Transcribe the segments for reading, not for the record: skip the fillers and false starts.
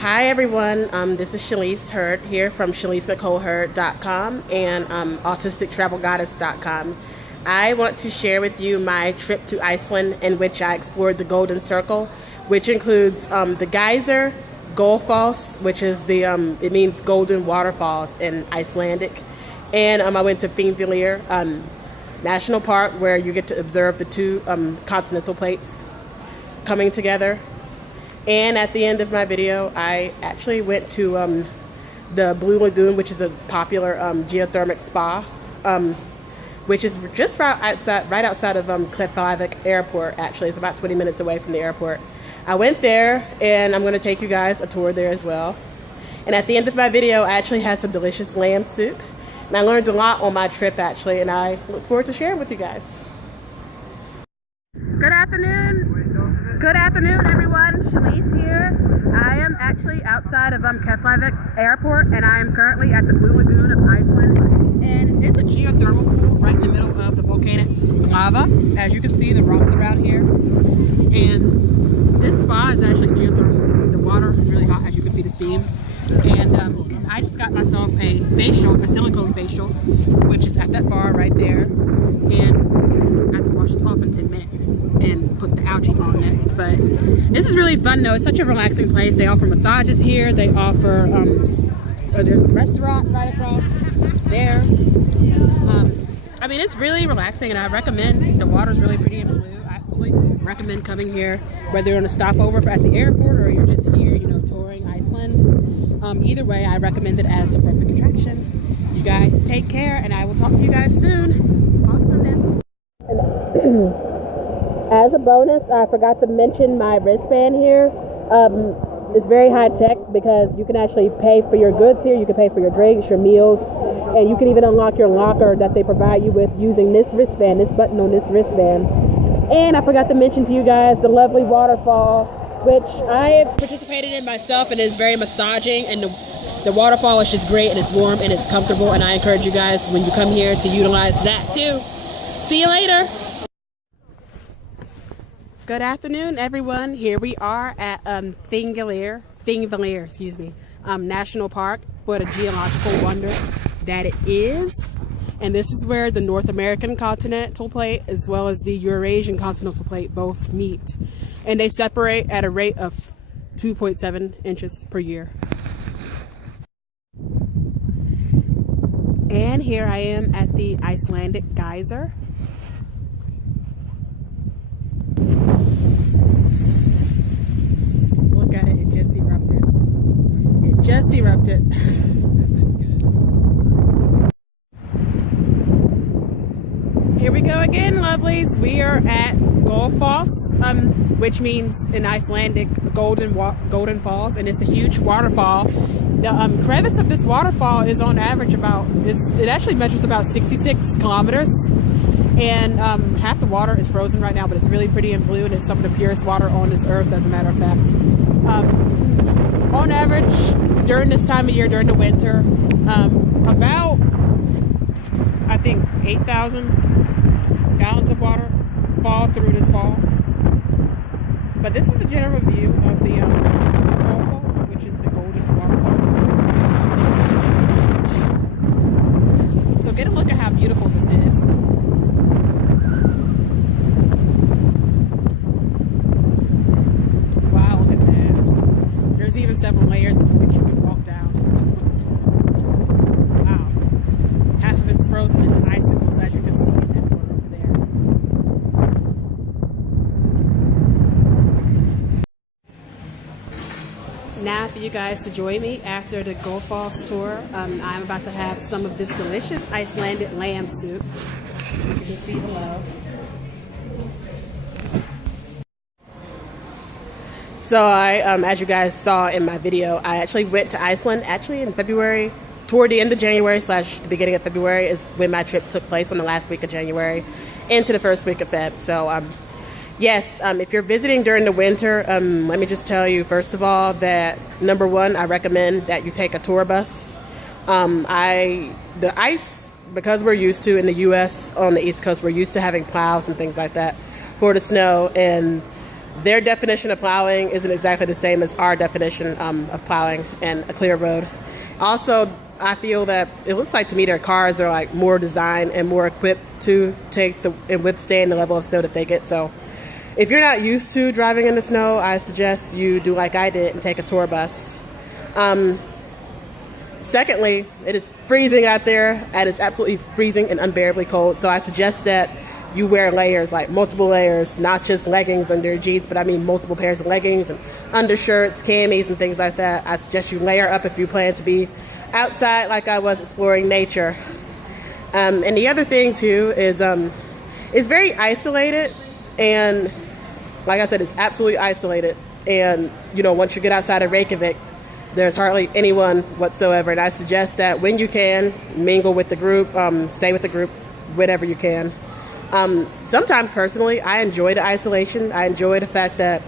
Hi everyone, this is Shalise Hurd here from ShaliseNicoleHurd.com and AutisticTravelGoddess.com. I want to share with you my trip to Iceland in which I explored the Golden Circle, which includes the geyser, Gullfoss, which is the, it means golden waterfalls in Icelandic, and I went to Thingvellir National Park where you get to observe the two continental plates coming together. And at the end of my video, I actually went to the Blue Lagoon, which is a popular geothermic spa, which is just right outside of Keflavik Airport. Actually, it's about 20 minutes away from the airport. I went there, and I'm going to take you guys a tour there as well. And at the end of my video, I actually had some delicious lamb soup. And I learned a lot on my trip, actually, and I look forward to sharing with you guys. Good afternoon. Good afternoon, everyone. Shalise here. I am actually outside of Keflavik Airport, and I am currently at the Blue Lagoon of Iceland. And it's a geothermal pool right in the middle of the volcanic lava. As you can see, the rocks around here. And this spa is actually geothermal. The water is really hot, as you can see the steam. And I just got myself a facial, a silicone facial, which is at that bar right there. And I have to wash this off in 10 minutes and put the algae on next. But this is really fun though. It's such a relaxing place. They offer massages here. They offer, there's a restaurant right across there. I mean, it's really relaxing and I recommend, the water's really pretty and blue. I absolutely recommend coming here, whether you're on a stopover at the airport or you're just here, you know, touring Iceland. Either way, I recommend it as the perfect attraction. You guys take care and I will talk to you guys soon. Awesomeness. As a bonus, I forgot to mention my wristband here. It's very high tech because you can actually pay for your goods here. You can pay for your drinks, your meals, and you can even unlock your locker that they provide you with using this wristband, this button on this wristband. And I forgot to mention to you guys the lovely waterfall, which I participated in myself, and it's very massaging, and the waterfall is just great, and it's warm and it's comfortable, and I encourage you guys when you come here to utilize that too. See you later. Good afternoon, everyone. Here we are at Thingvellir, National Park. What a geological wonder that it is. And this is where the North American continental plate as well as the Eurasian continental plate both meet. And they separate at a rate of 2.7 inches per year. And here I am at the Icelandic geyser. Look at it, it just erupted. It just erupted. Here we go again, lovelies. We are at Gullfoss, which means in Icelandic golden falls, and it's a huge waterfall. The crevice of this waterfall is on average it actually measures about 66 kilometers, and half the water is frozen right now, but it's really pretty and blue, and it's some of the purest water on this earth, as a matter of fact. On average, during this time of year, during the winter, about, I think, 8,000 gallons of water fall through this fall. But this is a general view of the waterfalls, which is the golden waterfalls. So get a look at how beautiful this is. Wow, look at that. There's even several layers as to which you can walk down. Wow. Half of it's frozen into icicles, as you can see in that water over there. Now for you guys to join me after the Gullfoss tour, I'm about to have some of this delicious Icelandic lamb soup. You can see below. So as you guys saw in my video, I actually went to Iceland in February. Toward the end of January / the beginning of February is when my trip took place, on the last week of January into the first week of Feb. So yes, if you're visiting during the winter, let me just tell you, first of all, that number one, I recommend that you take a tour bus. The ice, because we're used to in the U.S. on the East Coast, we're used to having plows and things like that for the snow, and their definition of plowing isn't exactly the same as our definition of plowing and a clear road. Also, I feel that it looks like to me their cars are like more designed and more equipped to and withstand the level of snow that they get. So if you're not used to driving in the snow, I suggest you do like I did and take a tour bus. Secondly, it is freezing out there, and it's absolutely freezing and unbearably cold. So I suggest that you wear layers, like multiple layers, not just leggings under your jeans, but I mean multiple pairs of leggings and undershirts, camis, and things like that. I suggest you layer up if you plan to be outside like I was exploring nature. And the other thing too is it's very isolated, and like I said, it's absolutely isolated. And you know, once you get outside of Reykjavik, there's hardly anyone whatsoever. And I suggest that when you can, mingle with the group, stay with the group whenever you can. Sometimes personally, I enjoy the isolation. I enjoy the fact that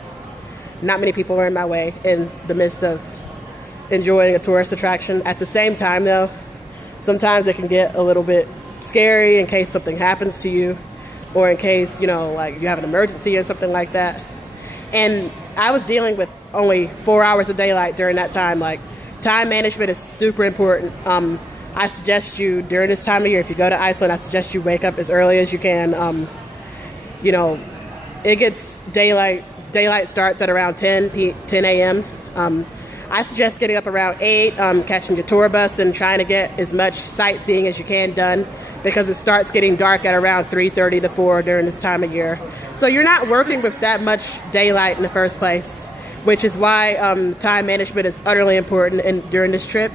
not many people are in my way in the midst of enjoying a tourist attraction. At the same time though, sometimes it can get a little bit scary in case something happens to you, or in case, you know, like you have an emergency or something like that. And I was dealing with only 4 hours of daylight during that time. Like, time management is super important. I suggest you, during this time of year, if you go to Iceland, I suggest you wake up as early as you can. You know, it gets daylight starts at around 10 a.m. I suggest getting up around 8, catching your tour bus and trying to get as much sightseeing as you can done, because it starts getting dark at around 3:30 to 4 during this time of year. So you're not working with that much daylight in the first place, which is why time management is utterly important during this trip.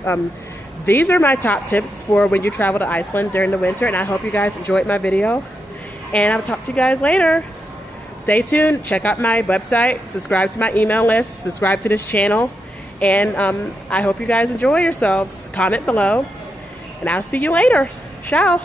These are my top tips for when you travel to Iceland during the winter, and I hope you guys enjoyed my video, and I'll talk to you guys later. Stay tuned, check out my website, subscribe to my email list, subscribe to this channel, and I hope you guys enjoy yourselves. Comment below, and I'll see you later. Ciao.